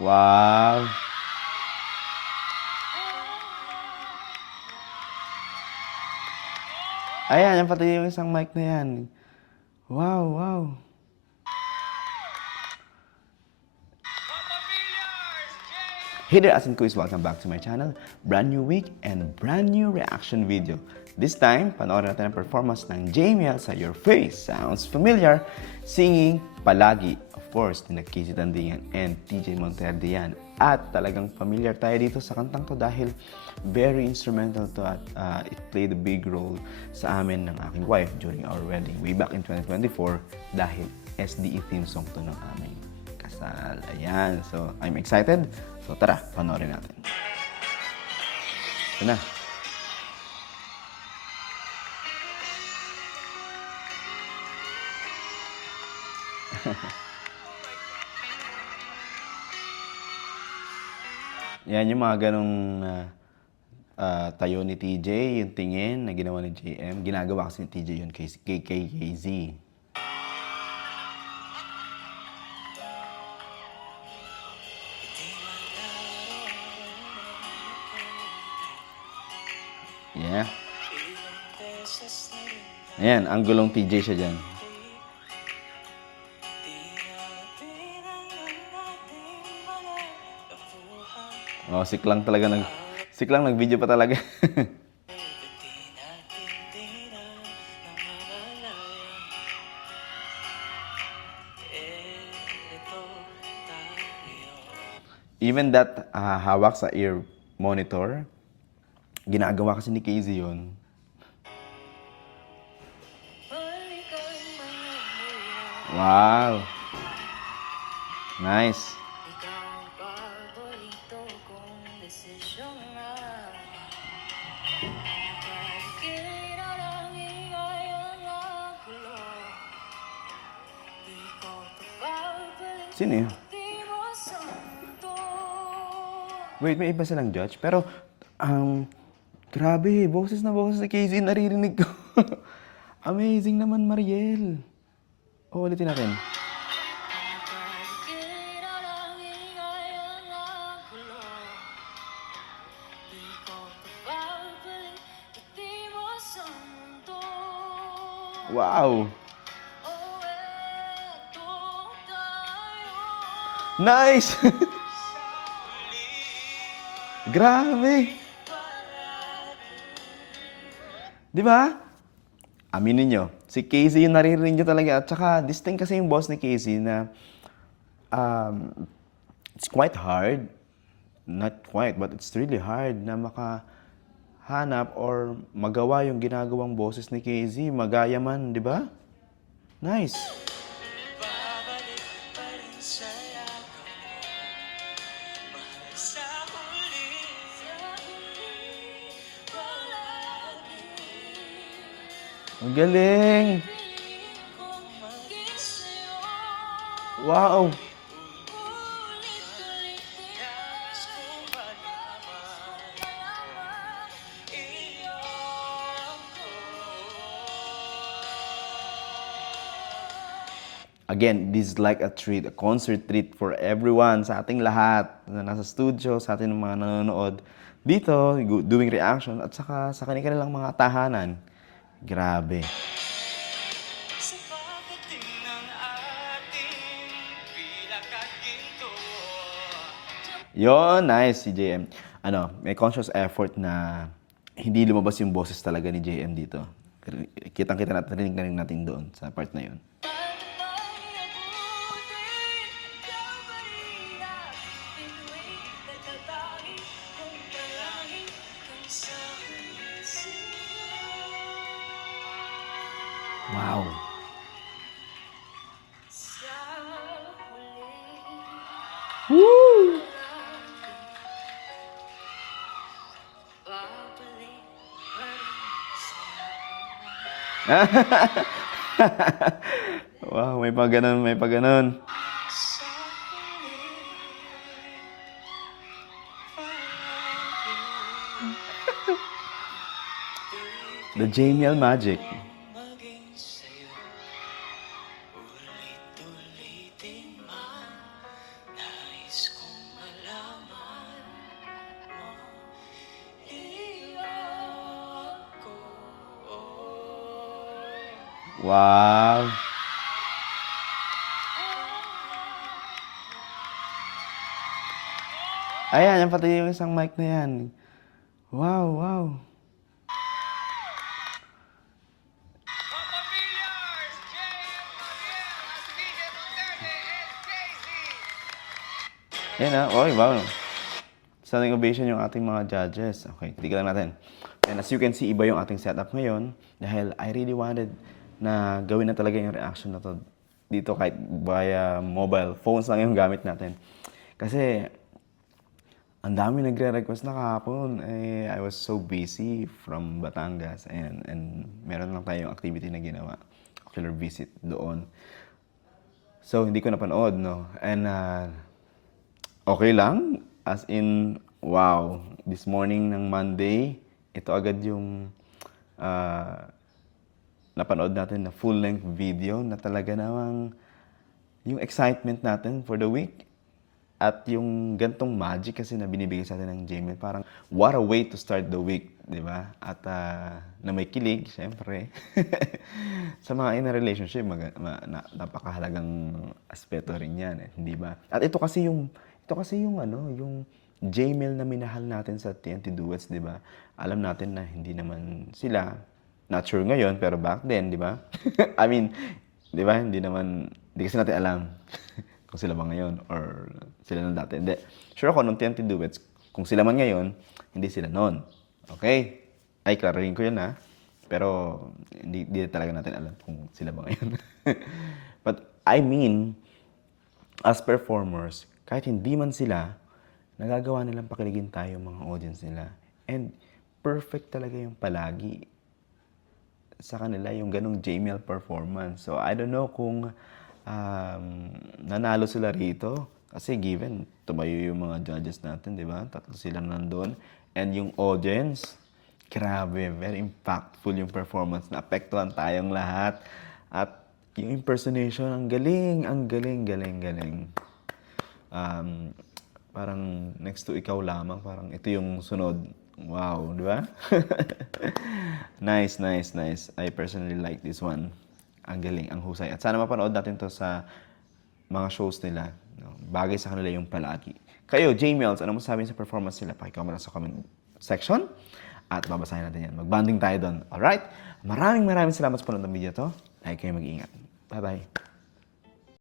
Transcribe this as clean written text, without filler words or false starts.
Wow. Ayan, yan pati yung isang mic na yan. Wow, wow. Hey there, Asin Quiz! Welcome back to my channel. Brand new week and brand new reaction video. This time, panoorin natin ang performance ng Jamiel sa Your Face Sounds Familiar, singing Palagi. Of course, ni Casey Tandingan and TJ Monterde yan. At talagang familiar tayo dito sa kantang to dahil very instrumental to at it played a big role sa amin ng aking wife during our wedding way back in 2024 dahil SDE theme song to ng aming kasal. Ayan, so I'm excited. So tara, panoorin natin. Ito na. Yan yung mga ganong tayo ni TJ, yung tingin na ginawa ni JM. Ginagawa kasi ni TJ yun kay KKZ. Yeah. Ayan, ang gulong TJ siya dyan. Oh, siklang nag-video pa talaga. Even that hawak sa ear monitor, ginagawa kasi ni Casey yun. Wow. Nice. Sino yun? Wait, may iba silang judge? Pero, grabe, boses na boses ni Casey, naririnig ko. Amazing naman, Mariel. O, ulitin natin. Wow! Nice! Grabe! Di ba? Aminin nyo, si Casey yung naririnig nyo talaga. At saka, distinct kasi yung boss ni Casey na it's quite hard. Not quite, but it's really hard na makahanap or magawa yung ginagawang boses ni Casey. Magaya man, di ba? Nice! Ang galing! Wow! Again, this is like a treat, a concert treat for everyone, sa ating lahat na nasa studio, sa ating mga nanonood dito, doing reaction, at saka sa kanilang mga tahanan. Grabe. Yon, nice si JM. Ano, may conscious effort na hindi lumabas yung boses talaga ni JM dito. Kitang-kita natin, rinig na rin natin doon sa part na yun. Wow. Woo! Wow, may pa ganun, may pa ganun. The Jamiel magic. Wow. Ayan, yan pati yung isang mic na yan. Wow, wow. Kapamilyars, JM Mariel, as DJ Duterte, and Casey. Yan ah. Oy, wow. Standing ovation yung ating mga judges. Okay, tignan natin. And as you can see, iba yung ating setup ngayon dahil I really wanted na gawin na talaga yung reaction na to dito kahit via mobile phones lang yung gamit natin. Kasi ang dami nagre-request na kahapon. I was so busy from Batangas and meron lang tayong activity na ginawa. Ocular visit doon. So, hindi ko napanood, no? And okay lang. As in, wow. This morning ng Monday, ito agad yung napanood natin na full-length video na talaga namang yung excitement natin for the week at yung gantong magic kasi na binibigay sa atin ng Jamie, parang what a way to start the week, di ba? At na may kilig, syempre. Sa mga in a relationship, napakahalagang aspeto rin yan, di ba? At ito kasi yung ano, yung Jamie na minahal natin sa TNT Duets, di ba? Alam natin na hindi naman sila, not sure ngayon, pero back then, di ba? I mean, di ba? Hindi kasi natin alam kung sila ba ngayon or sila nung dati. Hindi. Sure ako, nung TNT Duets, kung sila man ngayon, hindi sila noon. Okay? Ay, klaruhin ko yun ha. Pero, hindi talaga natin alam kung sila ba ngayon. But, I mean, as performers, kahit hindi man sila, nagagawa nilang pakiligin tayo mga audience nila. And, perfect talaga yung palagi sa kanila yung ganong JML performance. So, I don't know kung nanalo sila rito. Kasi given, tumayo yung mga judges natin, di ba? Tatlo sila nandun. And yung audience, grabe, very impactful yung performance. Naapektuhan tayong lahat. At yung impersonation, ang galing, galing. Parang next to ikaw lamang, parang ito yung sunod. Wow, di ba? Nice. I personally like this one. Ang galing, ang husay. At sana mapanood natin to sa mga shows nila. No? Bagay sa kanila yung palagi. Kayo, J-Mel's, ano masasabi sa performance nila? Pakicomment sa comment section. At babasahin natin yan. Mag-banding tayo doon. Alright? Maraming salamat sa panood ng video to. Lagi kayo mag-iingat. Bye-bye.